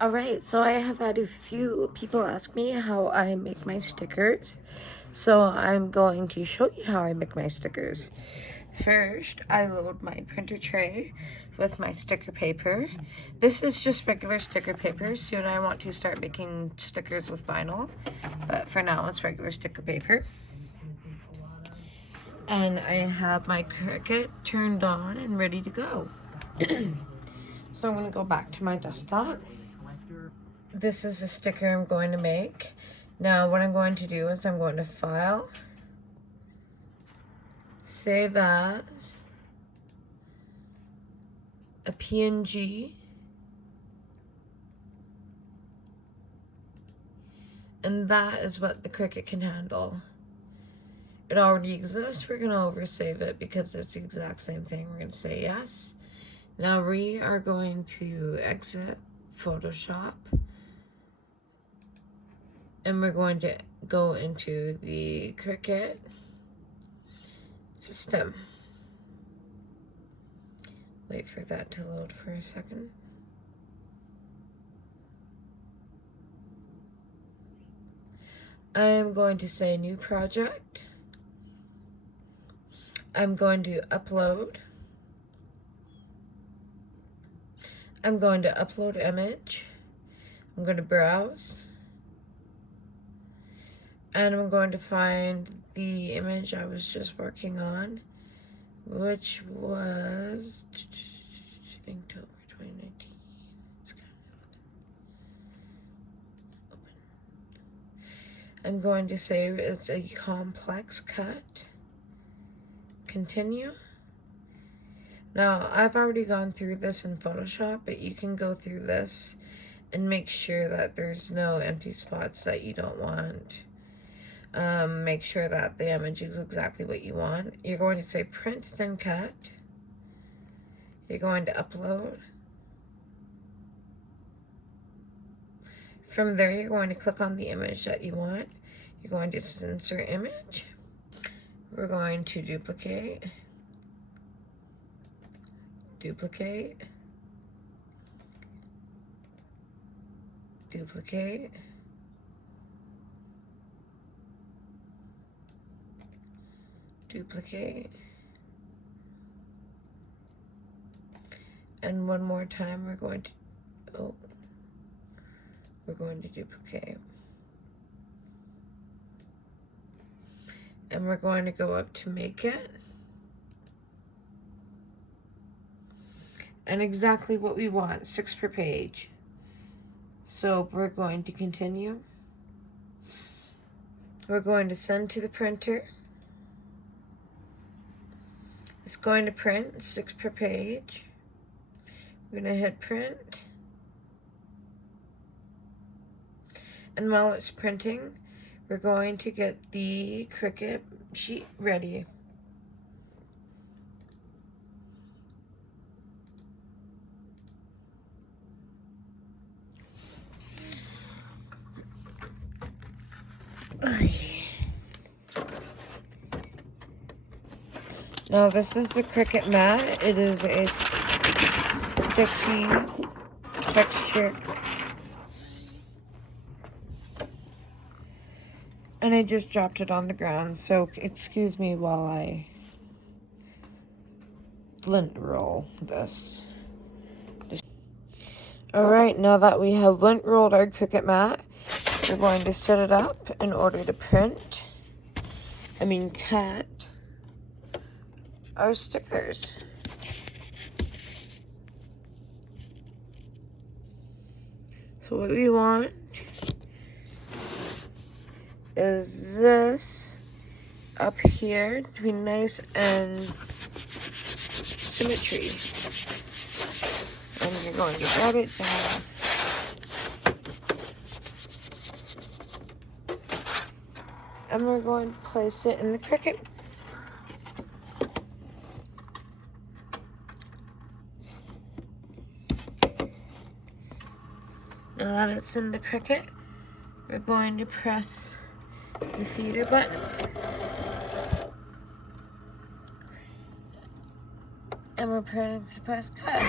Alright, so I have had a few people ask me how I make my stickers. So I'm going to show you how I make my stickers. First, I load my printer tray with my sticker paper. This is just regular sticker paper. Soon I want to start making stickers with vinyl, but for now it's regular sticker paper. And I have my Cricut turned on and ready to go. So I'm going to go back to my desktop. This is a sticker I'm going to make. Now what I'm going to do is I'm going to File, Save As, a PNG, and that is what the Cricut can handle. It already exists. We're going to oversave it because it's the exact same thing. We're going to say yes. Now we are going to exit Photoshop. And we're going to go into the Cricut system. Wait for that to load for a second. I'm going to say new project. I'm going to upload. I'm going to upload image. I'm going to browse. And I'm going to find the image I was just working on, which was Inktober 2019. It's kind of open. I'm going to say it's a complex cut. Continue. Now, I've already gone through this in Photoshop, but you can go through this and make sure that there's no empty spots that you don't want. Make sure that the image is exactly what you want. You're going to say print, then cut. You're going to upload. From there, you're going to click on the image that you want. You're going to insert image. We're going to duplicate. Duplicate. Duplicate. Duplicate. And one more time we're going to duplicate. And we're going to go up to make it. And exactly what we want, 6 per page. So we're going to continue. We're going to send to the printer. It's going to print 6 per page. We're going to hit print. And while it's printing, we're going to get the Cricut sheet ready. Now this is the Cricut mat. It is a sticky texture. And I just dropped it on the ground, so excuse me while I lint roll this. Alright, now that we have lint rolled our Cricut mat, we're going to set it up in order to cut our stickers. So what we want is this up here to be nice and symmetry. And you're going to rub it down. And we're going to place it in the Cricut. Now that it's in the Cricut, we're going to press the feeder button. And we're going to press cut.